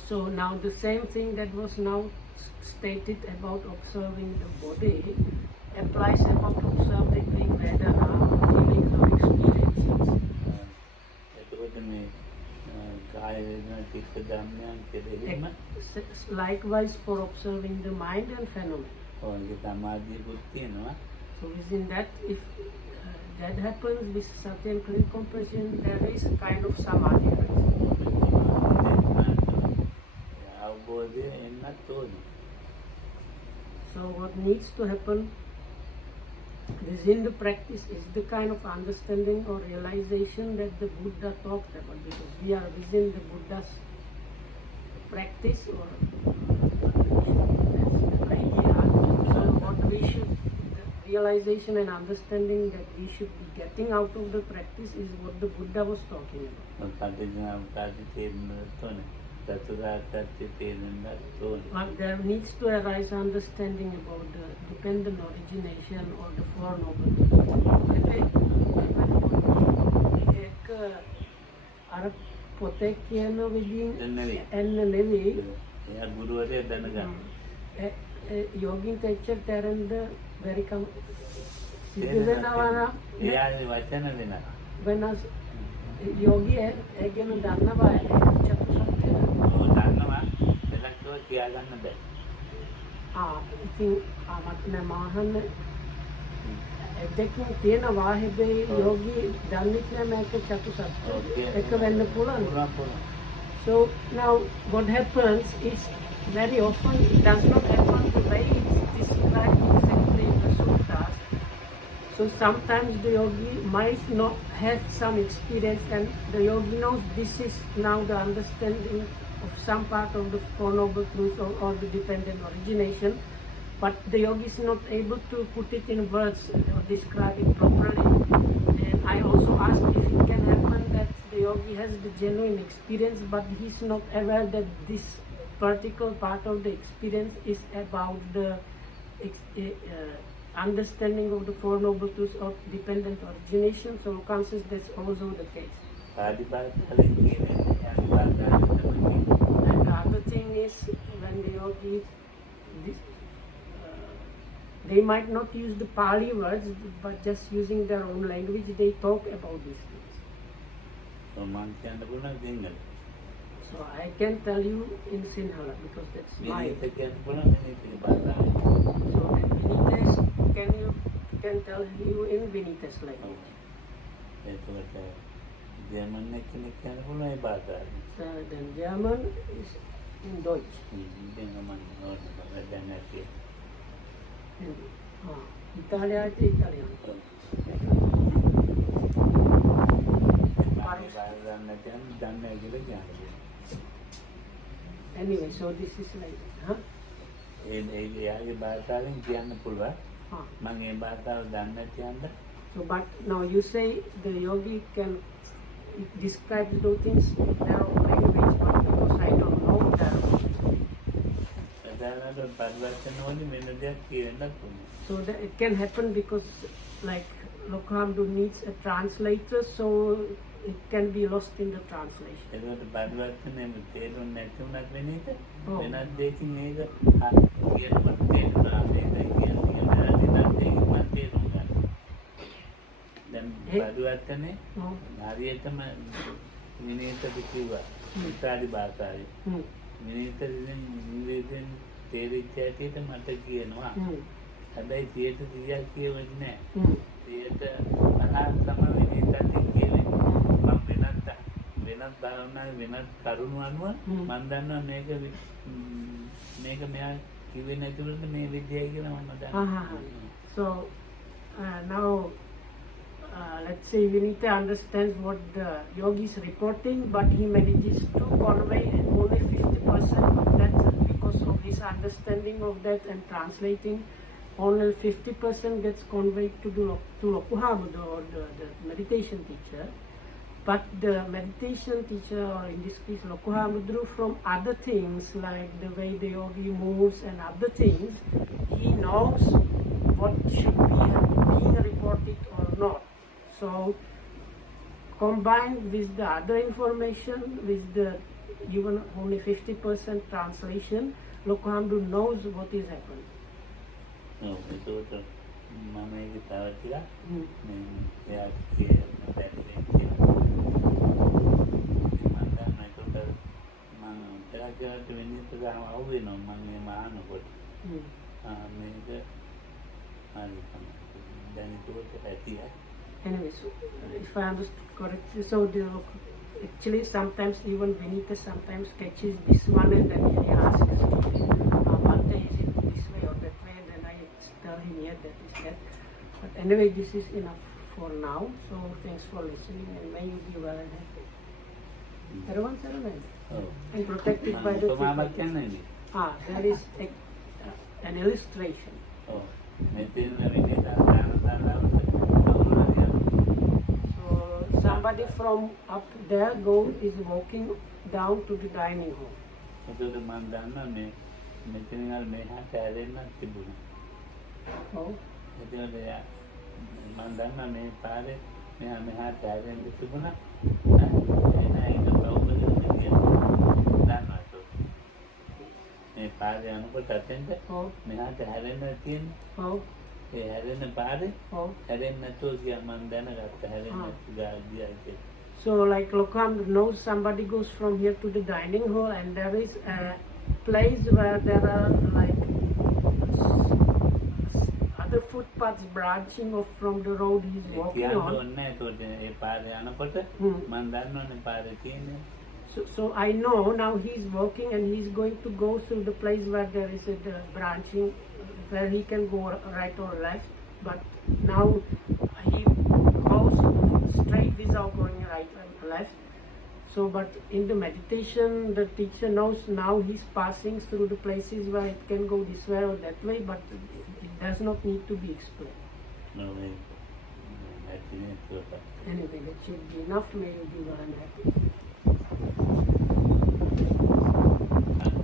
So now the same thing that was now stated about observing the body applies about observing Vedana, feelings or experiences. එතකොට මේ කාය වේදනා චිත්ත ධම්මයන් කෙරෙහිම Likewise for observing the mind and phenomena. ඔයගේ සමාධියකුත් තියෙනවා. So within that, if that happens with sati and clear comprehension, there is a kind of samadhi arising. අවබෝධය එන්නත් ඕනේ. So what needs to happen within the practice is the kind of understanding or realization that the Buddha talked about, because we are within the Buddha's practice or that's the idea. So what we should, the realization and understanding that we should be getting out of the practice is what the Buddha was talking about. පටිච්චසමුප්පාදේ තේරුම්ගන්නත් ඕනේ. චතුරාර්ය තේරුම්ගන්නත් ඕනේ. But there needs to arise understanding about the dependent origination or the Four Noble Truths. एक අර පොතේ කියන විදිහින් එන්න නෙවෙයි. එයා ගුරුවරයා දැනගන්න. යෝගින් teacher terend very come සිද්ධ වෙනවා නම් එයාගේ වචන වෙනස්. වෙනස් යෝගී ඒකෙන් දන්නවා ඒක චතුසත්‍ය. ඔව් දන්නවා. එලක්කව කියාගන්න බෑ. ඉතින් මට නමහන්න දෙකකින් තියෙනවා හැබැයි යෝගී දන්නේ නැහැ මේක චතුසත්‍ය එක වෙන්න පුළුවන්. So now what happens is very often it does not happen the way it's described exactly in the suttas. So sometimes the yogi might not have some experience and the yogi knows this is now the understanding of some part of the Four Noble Truths or the dependent origination, but the yogi is not able to put it in words or describe it properly. And I also asked if it can happen that the yogi has the genuine experience, but he's not aware that this particular part of the experience is about the understanding of the Four Noble Truths of dependent origination. So consists that's also the case. And the other thing is when the yogi, they might not use the Pali words, but just using their own language, they talk about these things. So I can tell you in Sinhala because that's my. So then Vinitesh, can tell you in Vinitesh language. So then German is in Deutsch. Italia is Italian. Anyway, so this is like, එයාගේ භාෂාවෙන් කියන්න පුළුවන්. මම ඒ භාෂාව දන්නේ නැති. So but now you say the yogi can describe those things in their own language, but because I don't know their පරිවර්තන වලින් වෙන දෙයක් කියන්නත් පුළුවන්. So that it can happen because like Lokhamdu needs a translator, so it can be lost in the translation. ඒකට පරිවර්තනය තේරුම් නැති වුණත් වෙනේද ඔව්. වෙනත් දෙයකින් ඒක කියනකොට තේරුණා මේකයි කියන්නේ වැරදි නම් ඒක මම තේරුම් ගන්නවා. දැන් පරිවර්තනේ Oh. හරියටම විනීතට කිව්වා ඉතාලි භාෂාවේ. විනීත ඉංග්‍රීසියෙන් තේරිච්ච හැටියට මට කියනවා. හැබැයි 100% කියවෙන්නේ නැහැ. 50% තමයි විනීතට කියවෙන්නේ. මම වෙනත් භාවනාවේ වෙනත් කරුණු අනුව මම දන්නවා මේක මෙයා කිව්වේ නැතිවලට මේ විදියයි කියලා මම දන්නවා. So now let's say Vinita understands what the yogi is reporting, but he manages to convey only 50% of that because of his understanding of that and translating. Only 50% gets conveyed to Lokuhamudu or the meditation teacher. But the meditation teacher, or in this case Lokuhamudru, from other things like the way the yogi moves and other things, he knows what should be being reported or not. So combined with the other information, with the even only 50% translation, Lokuhamudru knows what is happening. ඒකට මම ඒක තව ටිකක් එයා කියන පැත්තෙන් කියනවා. මම දන්නා ඒකට මම එයාට වෙන්නේ ගාම අවු වෙනවා මම මේ මානකොට. මේක හරි තමයි. දැන් ඒකට ඇතියි. Anyway, so if I understood correctly, so actually sometimes even Vinita sometimes catches this one and then he asks, Bhante, is it this way or that way? Then I tell him, yeah, that is that. But anyway, this is enough for now. So thanks for listening and may you be well and happy. Everyone surrounded and protected by the there is an illustration. Somebody from up there is walking down to the dining hall. Oh. Oh. So like Lokam knows somebody goes from here to the dining hall and there is a place where there are like other footpaths branching off from the road he's walking on. So I know now he's walking and he's going to go through the place where there is a branching where he can go right or left, but now he goes straight without going right and left. So but in the meditation the teacher knows now he's passing through the places where it can go this way or that way, but it does not need to be explained. Anyway, that should be enough. May you be well and happy.